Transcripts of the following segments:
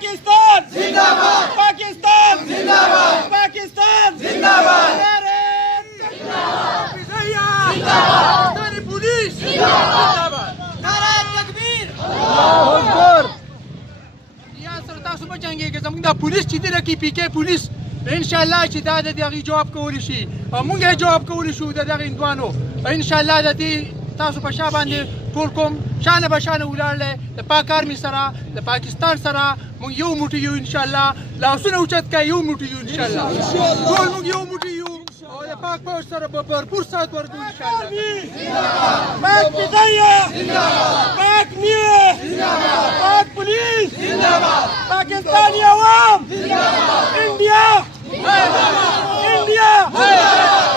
पाकिस्तान जिंदाबाद, पाकिस्तान जिंदाबाद, पाकिस्तान जिंदाबाद, पाकिस्तानी पुलिस जिंदाबाद, नारा तकबीर, अल्लाहू अकबर। या सरता सुबह जाएंगे कि जमुना पुलिस चिदर की पीके पुलिस इंशाल्लाह चिदा दे दगी जवाब कोली शी او مونږه جواب کولی شو دغه اندوانو انشاءالله د دې تاسو په شا باندې ټول کوم شانه به شانه ولاړل د پاک آرمي سره د پاکستان سره مونږ یو موټی یو انشاءالله لاسونه اوچت کا یو موټی یو انشاءالله ټول مونږ یو موټی یو او د پاک پوش سره به भरपूर साथ ورکو انشاءالله پاک فضائیه زنده‌باد پاک نیوه زنده‌باد پاک پولیس زنده‌باد پاکستانی عوام زنده‌باد انډیا इंडिया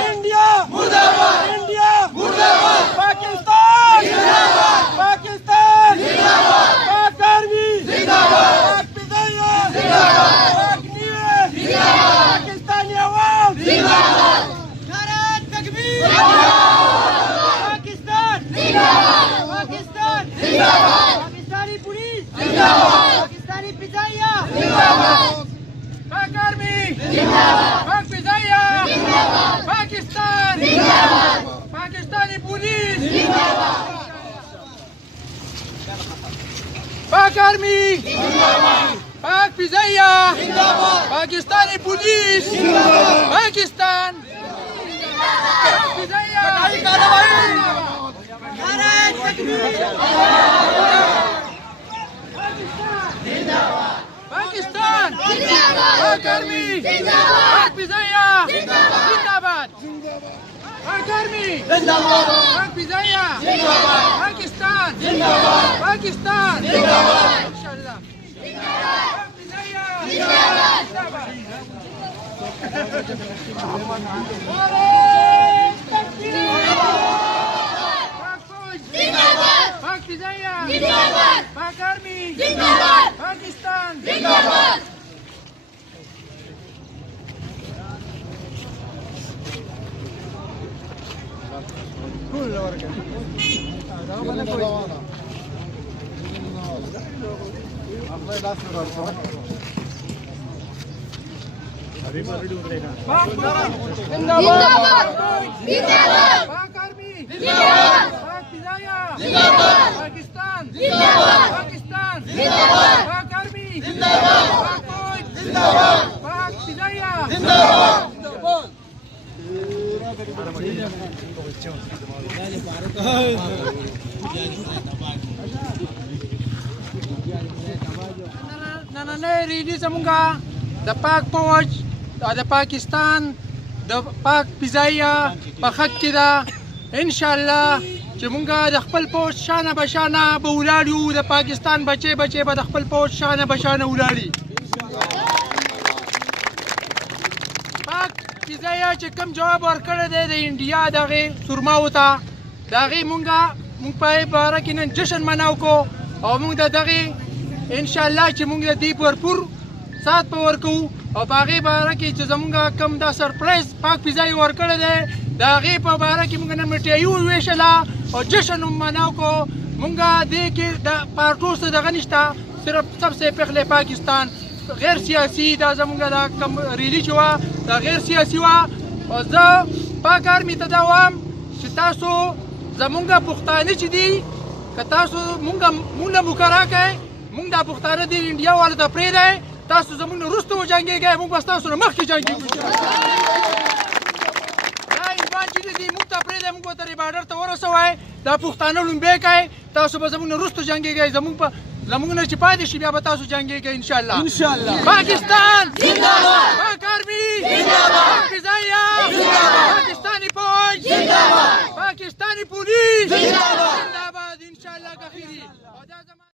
इंडिया मुर्दाबाद इंडिया मुर्दाबाद पाकिस्तान जिंदाबाद पाकिस्तान जिंदाबाद पाक आर्मी जिंदाबाद पाक फिजाइया जिंदाबाद पाक नीवे जिंदाबाद पाकिस्तानी अवाम जिंदाबाद नारा तकबीर पाकिस्तान जिंदाबाद पाकिस्तान जिंदाबाद पाकिस्तानी पुलिस जिंदाबाद पाकिस्तानी फिजाइया जिंदाबाद पाक आर्मी जिंदाबाद पाक फिजाइया जिंदाबाद पाकिस्तान जिंदाबाद पाकिस्तानी पुलिस जिंदाबाद पाक आर्मी जिंदाबाद पाक फिजाइया जिंदाबाद पाकिस्तानी पुलिस जिंदाबाद पाकिस्तान पाक फिजाइया नारे तकबीर पाकिस्तान जिंदाबाद पाक आर्मी जिंदाबाद पाक फिजाइया जिंदाबाद पाक आर्मी जिंदाबाद पाक फिजाइया जिंदाबाद पाकिस्तान जिंदाबाद पाकिस्तान जिंदाबाद इंशाल्लाह जिंदाबाद पाक फिजाइया जिंदाबाद पाक फौज जिंदाबाद पाक फिजाइया जिंदाबाद पाक आर्मी जिंदाबाद पाकिस्तान जिंदाबाद जिंदाबाद जिंदाबाद पाक आर्मी जिंदाबाद पाक फिजाइया जिंदाबाद पाकिस्तान जिंदाबाद पाकिस्तान जिंदाबाद पाक आर्मी जिंदाबाद पाक फौज जिंदाबाद पाक फिजाइया जिंदाबाद نننۍ ریلي زمونږه د پاک فوج د پاکستان د پاک فضائیه په خط کې ده انشاءالله چې مونږه د خپل فوج شانه به شانه به ولاړ یو د پاکستان بچې بچې به د خپل فوج شانه به شانه ولاړي پاک فضائیه چې کوم جواب ورکړی دی د انډیا دغې سورماو ته د هغې مونږ په باره کې نن جشن مناو کو او مونږ د دغې انشاءالله چې مونږ د دې भरपूर سات په ورکو او په هغې باره کې چې زمونږ کوم دا سرپرایز پاک فضائیه ورکړی دی د هغې په باره کې مونږ نن مټیایي وویشله او جشن مناو کو مونږ دې کې د پارټو څه دغه نشته صرف सबसे पहले پاکستان غیر سیاسي دا زمونږ دا کوم ریلي چې وه دا غیر سیاسي وه او زه پاک آرمي ته دا وایم چې تاسو زمونږ پښتانه چې دي که تاسو مونږ نه مقرره کړئ مونږ دا پښتانه دي انډیا والو ته پرېږدئ تاسو زمونږ نه وروسته وجنګېږئ مونږ به ستاسو نه مخکې جنګېږو دا انسان چې دي مونږ ته پرېږدئ مونږ به ترې باډر ته ورسوئ دا پښتانه لومبی کړئ تاسو به زمونږ نه وروسته جنګېږئ زمونږ نه چې پاتې شي بیا به تاسو جنګېږئ انشاءالله پاکستان زنده‌باد پاک آرمي زنده‌باد پاک فضائیه زنده‌باد پاکستانی فوج زنده‌باد پاکستانی پولیس زنده‌باد